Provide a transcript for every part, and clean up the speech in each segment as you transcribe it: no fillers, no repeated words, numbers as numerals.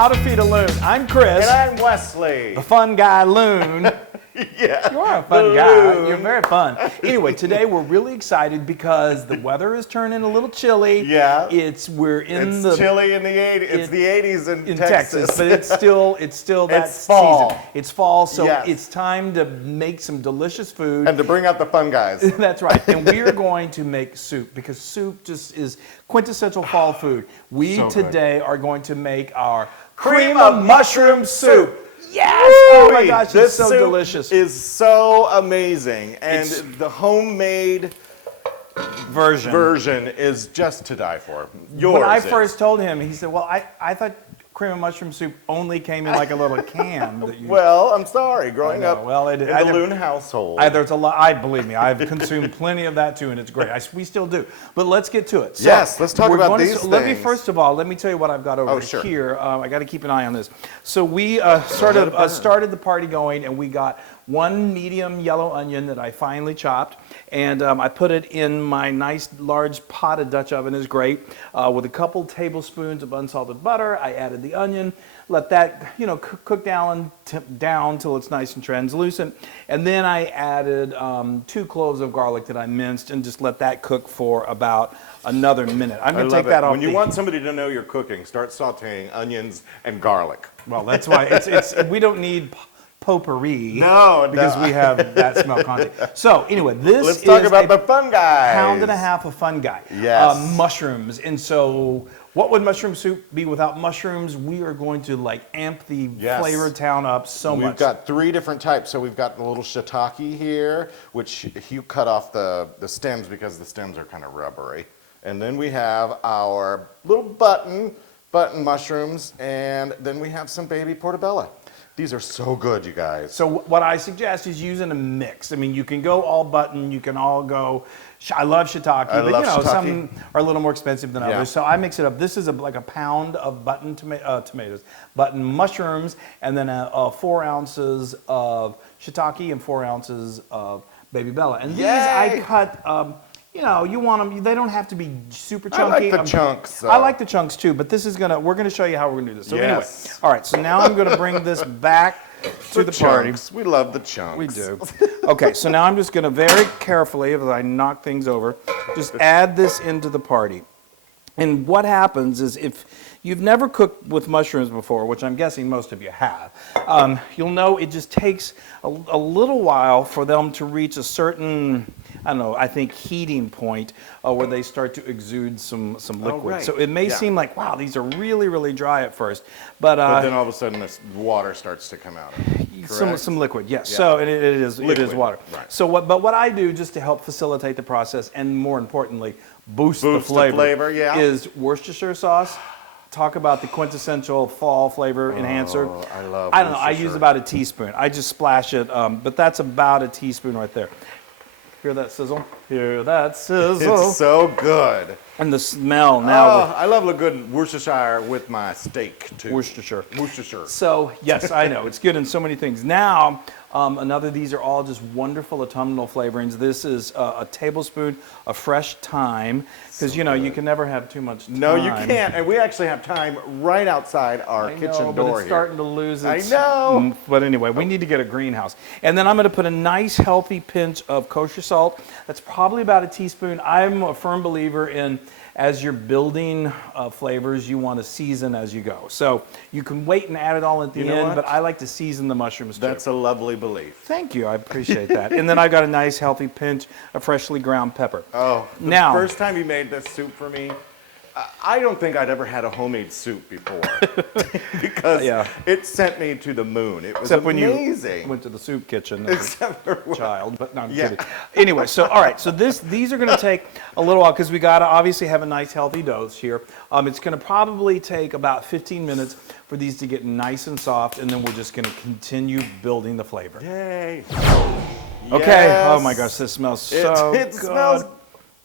How to Feed a Loon. I'm Chris. And I'm Wesley. The fun guy, Loon. Yeah. You are a fun guy. You're very fun. Anyway, today we're really excited because the weather is turning a little chilly. Yeah. It's chilly in the 80s. It's the 80s in Texas, but it's still that It's fall. season. It's fall, so Yes. it's time to make some delicious food. And to bring out the fun guys. That's right. And we are going to make soup because soup just is quintessential fall food. We So good. today are going to make our cream of mushroom soup. Yes! Woo! Oh my gosh, it's this so soup delicious. is so amazing. And It's- the homemade version is just to die for. Yours When I is. first told him, he said, well, I thought cream of mushroom soup only came in like a little can. That you, Well, I'm sorry. Growing know. up Well, in the Loon household. there's a lot. Believe me, I've consumed plenty of that too, and it's great. We still do. But let's get to it. So Yes, let's talk we're about going to- these Let me things. first of all, let me tell you what I've got over Oh, sure. here. I got to keep an eye on this. So we started the party going, and we got one medium yellow onion that I finely chopped, and I put it in my nice large potted Dutch oven. Is great with a couple tablespoons of unsalted butter. I added the onion. Let that, cook down till it's nice and translucent. And then I added 2 cloves of garlic that I minced and just let that cook for about another minute. I'm going to take that off. When you want somebody to know you're cooking, start sauteing onions and garlic. Well, that's why it's we don't need potpourri. No, because we have that smell content. So anyway, this Let's is talk about a the fun guys. pound and a half of fungi. Yes. Mushrooms. And so what would mushroom soup be without mushrooms? We are going to amp the Yes. flavor town up so much. We've got 3 different types. So we've got the little shiitake here, which you cut off the stems because the stems are kind of rubbery. And then we have our little button mushrooms, and then we have some baby portobello. These are so good, you guys. So what I suggest is using a mix. I mean, you can go all button, you can all go, I love shiitake, but love shiitake. some are a little more expensive than Yeah. others. So I mix it up. This is like a pound of button tomatoes, button mushrooms, and then 4 ounces of shiitake and 4 ounces of baby bella. And these I Yay! cut, you want them, they don't have to be super I chunky. like the chunks. I like the chunks too, but this is we're gonna show you how we're gonna do this. So Yes. anyway, all right, so now I'm gonna bring this back to the party. chunks. We love the chunks. We do. Okay, so now I'm just gonna very carefully, as I knock things over, just add this into the party. And what happens is if you've never cooked with mushrooms before, which I'm guessing most of you have, you'll know it just takes a little while for them to reach a certain, I think heating point where they start to exude some liquid. right. So it may Yeah. seem like, wow, these are really, really dry at first. But But then all of a sudden, this water starts to come out. Correct? some liquid, yes. Yeah. So it is Liquid, water. right. So what I do just to help facilitate the process and more importantly boost the Boost the flavor, flavor, yeah. is Worcestershire sauce. Talk about the quintessential fall flavor enhancer. Oh, I love I don't know. I Worcestershire. use about a teaspoon. I just splash it, but that's about a teaspoon right there. Hear that sizzle? Hear that sizzle? It's so good. And the smell now. I love a good Worcestershire with my steak, too. Worcestershire. Worcestershire. So, yes, I know. It's good in so many things. Now, these are all just wonderful autumnal flavorings. This is a tablespoon of fresh thyme, because, you can never have too much thyme. No, you can't. And we actually have time right outside our I kitchen know, door but it's here. starting to lose its... I know. But anyway, we need to get a greenhouse. And then I'm going to put a nice, healthy pinch of kosher salt. That's probably about a teaspoon. I'm a firm believer in, as you're building flavors, you want to season as you go. So you can wait and add it all at the You know end, what? but I like to season the mushrooms too. That's a lovely belief. Thank you, I appreciate that. And then I've got a nice, healthy pinch of freshly ground pepper. Oh, the Now- first time you made this soup for me, I don't think I'd ever had a homemade soup before because Yeah. it sent me to the moon. It was Except when you amazing. went to the soup kitchen as Except a for child, but no, I'm Yeah. kidding. Anyway, so all right, so these are going to take a little while because we got to obviously have a nice healthy dose here. It's going to probably take about 15 minutes for these to get nice and soft, and then we're just going to continue building the flavor. Yay. Okay. Yes. Oh my gosh, this smells so It good. smells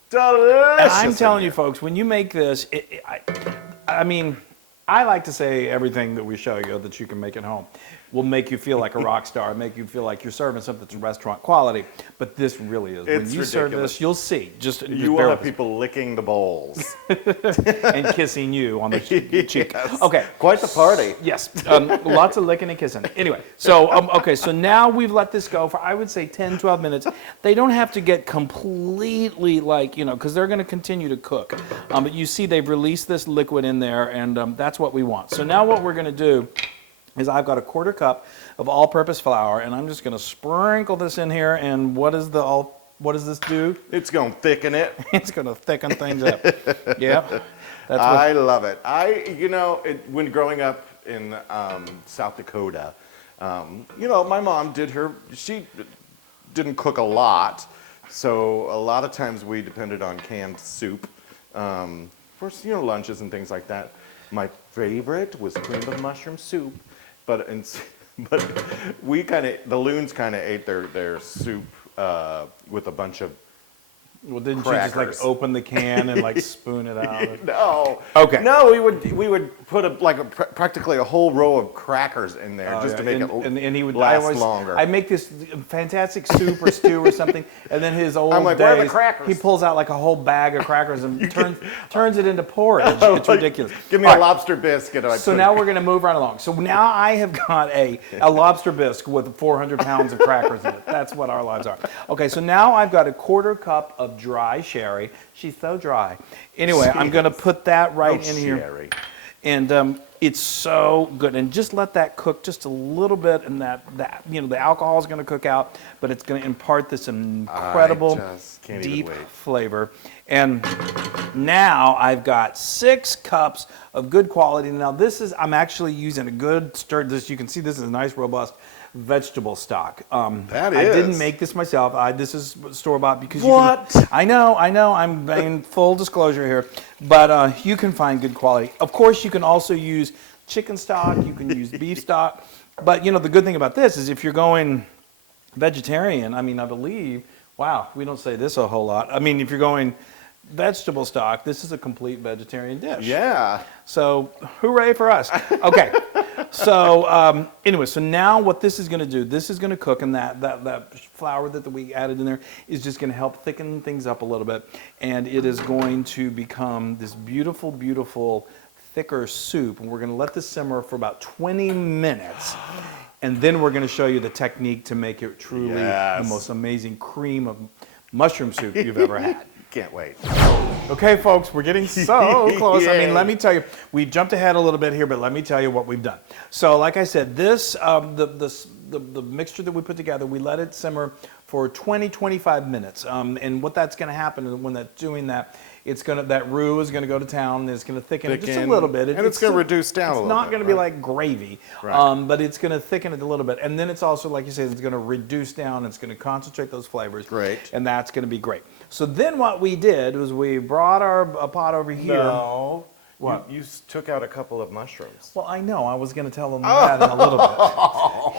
delicious. And I'm telling in you, here. folks, when you make this, I mean, I like to say everything that we show you that you can make at home. will make you feel like a rock star, make you feel like you're serving something that's restaurant quality. But this really is. When you serve this, you'll see. Just you will have people licking the bowls and kissing you on the cheek. Yes. Okay, quite the party. yes, lots of licking and kissing. Anyway, so okay, so now we've let this go for I would say 10, 12 minutes. They don't have to get completely like because they're going to continue to cook. But you see, they've released this liquid in there, and that's what we want. So now what we're going to do is I've got a 1/4 cup of all-purpose flour, and I'm just going to sprinkle this in here. And what does this do? It's going to thicken it. It's going to thicken things up. Yeah, that's what, I love it. When growing up in South Dakota, my mom she didn't cook a lot, so a lot of times we depended on canned soup for lunches and things like that. My favorite was cream of mushroom soup, but the Loons kind of ate their soup with a bunch of well, didn't crackers. you just like open the can and like spoon it out? No. Okay. No, we would put practically a whole row of crackers in there just to make it and he would last longer. I make this fantastic soup or stew or something, and then his old I'm like, days, where are the crackers? he pulls out like a whole bag of crackers and turns it into porridge. It's ridiculous. Give me All a right. lobster biscuit. So now we're going to move right along. So now I have got a lobster bisque with 400 pounds of crackers in it. That's what our lives are. Okay, so now I've got a 1/4 cup of dry sherry. She's so dry. Anyway, I'm going to put that right in here. Sherry. And it's so good. And just let that cook just a little bit, and that the alcohol is going to cook out, but it's going to impart this incredible can't deep even wait. flavor. And now I've got 6 cups of good quality. Now I'm actually using a good stirred. You can see this is a nice robust vegetable stock. That I is. didn't make this myself. This is store-bought because What? I know. I'm in full disclosure here, but you can find good quality. Of course, you can also use chicken stock. You can use beef stock. But the good thing about this is if you're going vegetarian, I believe. Wow, we don't say this a whole lot. If you're going vegetable stock, this is a complete vegetarian dish. Yeah. So, hooray for us. Okay. So, anyway, so now what this is going to do, this is going to cook, and that flour that we added in there is just going to help thicken things up a little bit, and it is going to become this beautiful, beautiful, thicker soup, and we're going to let this simmer for about 20 minutes, and then we're going to show you the technique to make it truly the most amazing cream of mushroom soup you've ever had. Can't wait. Okay, folks, we're getting so close. Yay. Let me tell you, we jumped ahead a little bit here, but let me tell you what we've done. So, like I said, this the mixture that we put together, we let it simmer for 20, 25 minutes. And what that's going to happen when that's doing that, that roux is going to go to town, and it's going to thicken it just a little bit. And it's going to reduce down a little bit. It's not going to be like gravy, but it's going to thicken it a little bit. And then it's also, like you said, it's going to reduce down. It's going to concentrate those flavors. Great. And that's going to be great. So then what we did was we brought our pot over here. No. What? You took out a couple of mushrooms. Well, I know. I was going to tell them that in a little bit.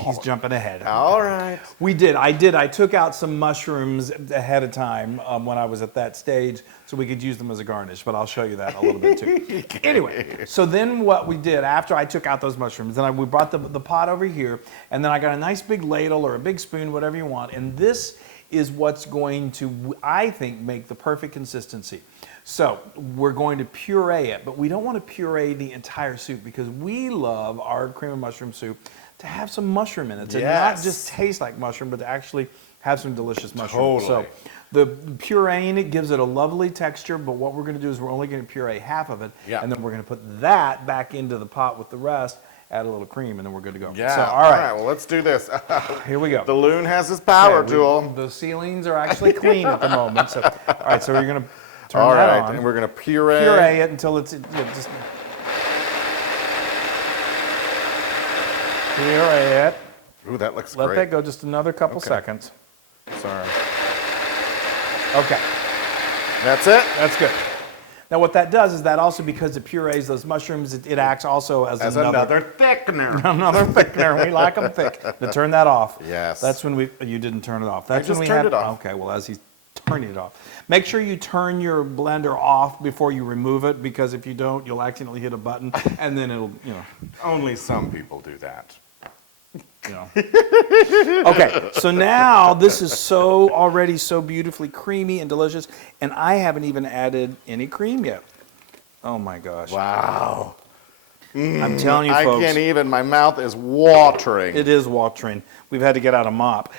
He's jumping ahead. All right. We did. I did. I took out some mushrooms ahead of time when I was at that stage so we could use them as a garnish, but I'll show you that a little bit too. Anyway, so then what we did after I took out those mushrooms, then we brought the pot over here, and then I got a nice big ladle or a big spoon, whatever you want, and this is what's going to, I think, make the perfect consistency. So we're going to puree it, but we don't want to puree the entire soup because we love our cream of mushroom soup to have some mushroom in it, to not just taste like mushroom, but to actually have some delicious mushroom. Totally. So the pureeing it gives it a lovely texture, but what we're going to do is we're only going to puree half of it, and then we're going to put that back into the pot with the rest, add a little cream, and then we're good to go. Yeah. So, all right. Well, let's do this. Here we go. The Loon has his power tool. The ceilings are actually clean at the moment. So, all right, so you're going to turn All that right, on. and we're going to puree. Puree it until it's just puree it. Ooh, that looks Let great. that go just another couple seconds. Sorry. Okay, That's it? that's good. Now what that does is that also, because it purees those mushrooms, it acts also as another thickener. another thickener. We like them thick. Now turn that off. Yes. That's when you didn't turn it off. That's just when we turned had it off. Okay, well, as he's turning it off, make sure you turn your blender off before you remove it, because if you don't, you'll accidentally hit a button and then it'll, Only some people do that. you know. Okay, so now this is already so beautifully creamy and delicious, and I haven't even added any cream yet. Oh my gosh. Wow. I'm telling you, folks. I can't even. My mouth is watering. It is watering. We've had to get out a mop.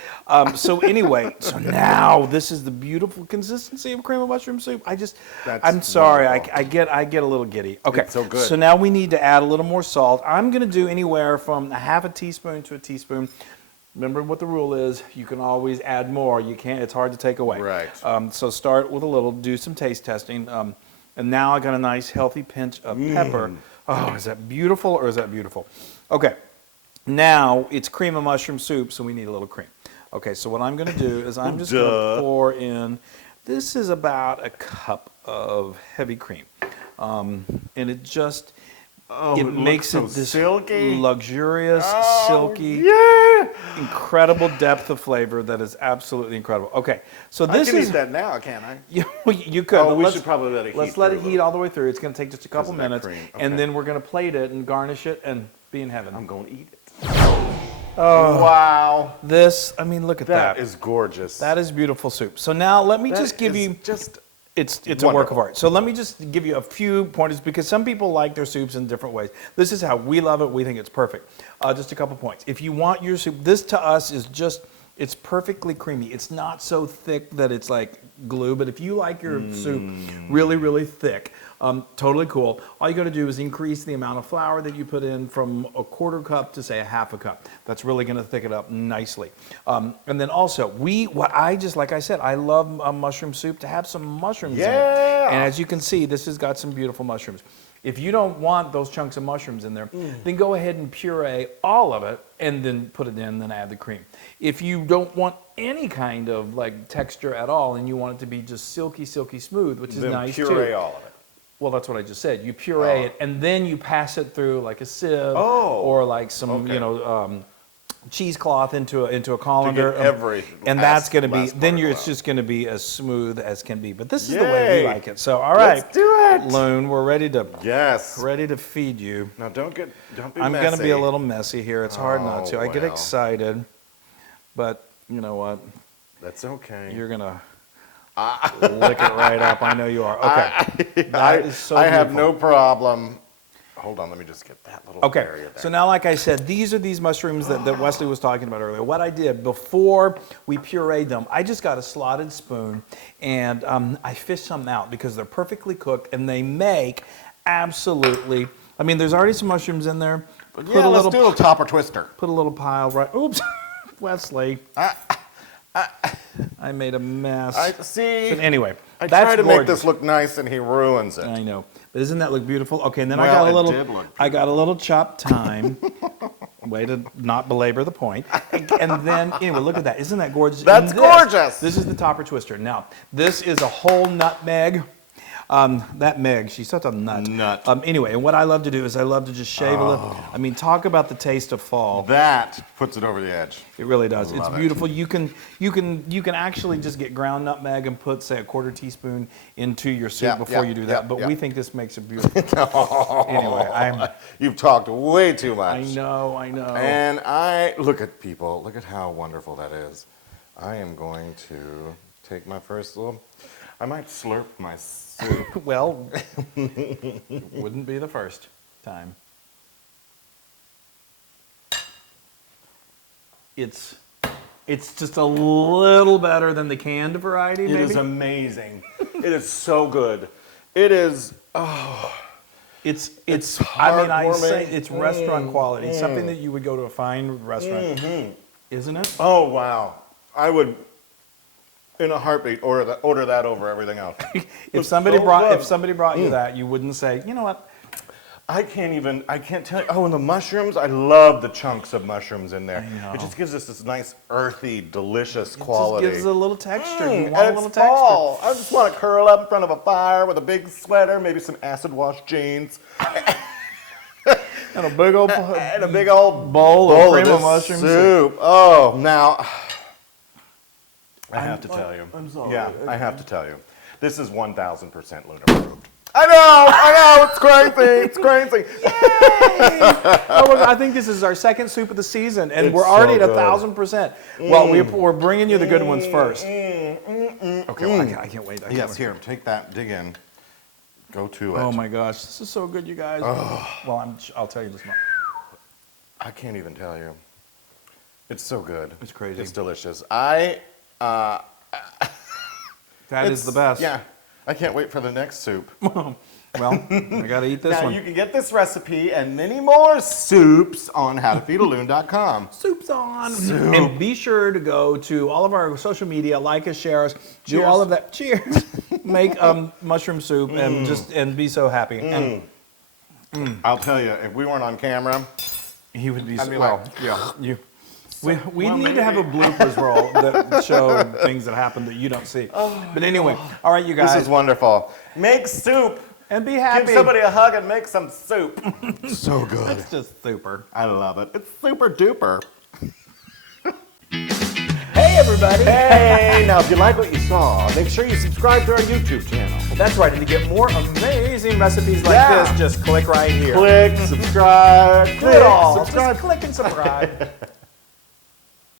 So anyway, so now this is the beautiful consistency of cream of mushroom soup. I'm sorry, I get a little giddy. Okay, It's so good. So now we need to add a little more salt. I'm going to do anywhere from a half a teaspoon to a teaspoon. Remember what the rule is. You can always add more. You can't. It's hard to take away. Right. So start with a little. Do some taste testing. And now I got a nice healthy pinch of pepper. Oh, is that beautiful or is that beautiful? Okay. Now, it's cream of mushroom soup, so we need a little cream. Okay, so what I'm going to do is I'm just going to pour in, this is about a cup of heavy cream. And it just, it makes it this silky, luxurious, silky, incredible depth of flavor that is absolutely incredible. Okay, so this I can is... eat that now, can't I? You could. Oh, but we should probably let it heat. Let's let it heat all the way through. It's going to take just a couple of that minutes, cream. and Okay. then we're going to plate it and garnish it and be in heaven. I'm going to eat it. Oh, wow. This, I mean, look at that. That is gorgeous. That is beautiful soup. So now let me just give you... It's a work of art. So let me just give you a few pointers because some people like their soups in different ways. This is how we love it. We think it's perfect. Just a couple points. If you want your soup, this to us is just, it's perfectly creamy. It's not so thick that it's like glue, but if you like your soup really, really thick, totally cool. All you got to do is increase the amount of flour that you put in from a quarter cup to say a half a cup. That's really going to thicken it up nicely. And then also, like I said, I love mushroom soup to have some mushrooms in it. And as you can see, this has got some beautiful mushrooms. If you don't want those chunks of mushrooms in there, then go ahead and puree all of it and then put it in and then add the cream. If you don't want any kind of like texture at all and you want it to be just silky, silky smooth, which is nice too. Then puree all of it. Well, that's what I just said. You puree it and then you pass it through like a sieve or like some, cheesecloth into a colander. And that's going to be, then it's just going to be as smooth as can be. But this is the way we like it. So, all right. Let's do it. Loon, we're ready to ready to feed you. Now don't be I'm messy. going to be a little messy here. It's hard not to. I get excited, but you know what? That's okay. You're going to lick it right up. I know you are. Okay. That is so I have beautiful. no problem. Hold on, let me just get that little area there. So now, like I said, these are these mushrooms that Wesley was talking about earlier. What I did before we pureed them, I just got a slotted spoon and I fished some out because they're perfectly cooked and they make absolutely, I mean, there's already some mushrooms in there. Let's do a topper twister. Put a little pile right, oops, Wesley. I made a mess. See. But anyway, I that's try to gorgeous. make this look nice and he ruins it. I know. But doesn't that look beautiful? Okay, and then Well, I got a little chopped thyme. Way to not belabor the point. And then, anyway, look at that. Isn't that gorgeous? That's gorgeous. This is the topper twister. Now, this is a whole nutmeg. That Meg, she's such a nut. Anyway, and what I love to do is I love to just shave a little. I mean, talk about the taste of fall. That puts it over the edge. It really does. It's Love it. beautiful. You can actually just get ground nutmeg and put, say, a quarter teaspoon into your soup before you do that. But we think this makes it beautiful. Anyway, You've talked way too much. I know. And look at people. Look at how wonderful that is. I am going to take my first little. I might slurp my soup. Well, wouldn't be the first time. It's just a little better than the canned variety, maybe? It is amazing. It is so good. It is. It's heartwarming. I mean, I say it's restaurant quality. Something that you would go to a fine restaurant, isn't it? Oh wow! I would, in a heartbeat, order that over everything else. If somebody brought you that, you wouldn't say, you know what? I can't tell you. Oh, and the mushrooms, I love the chunks of mushrooms in there. I know. It just gives us this nice, earthy, delicious quality. It just gives a little texture. You And want a it's little texture. fall. I just want to curl up in front of a fire with a big sweater, maybe some acid wash jeans, And a big old bowl of cream of this mushroom soup. Oh, now I have to tell you. I'm sorry. Yeah, I have to tell you. This is 1,000% Loon approved. I know, it's crazy, it's crazy. Oh, well, I think this is our second soup of the season, and It's we're already so at good. 1,000%. Well, we're bringing you the good ones first. Okay, well, I can't wait. I can't Yes, wait. here, take that, dig in. Go to it. Oh my gosh, this is so good, you guys. Well, I'll tell you this much. I can't even tell you. It's so good. It's crazy. It's delicious. That is the best. Yeah, I can't wait for the next soup. Well, I gotta eat this Now one. you can get this recipe and many more soups on howtofeedaloon.com. Soup's on. And be sure to go to all of our social media, like us, share us, do all of that. Cheers. Make mushroom soup and be so happy. And I'll tell you, if we weren't on camera, he would be I'd be well, like, yeah. We need to have a bloopers roll that show things that happen that you don't see. But anyway, all right, you guys. this is wonderful. Make soup. And be happy. Give somebody a hug and make some soup. So good. It's just super. I love it. It's super duper. Hey, everybody. Hey, now if you like what you saw, make sure you subscribe to our YouTube channel. That's right. And to get more amazing recipes like Yeah. this, just click right here. Click, subscribe, Do it all. subscribe. Just click and subscribe.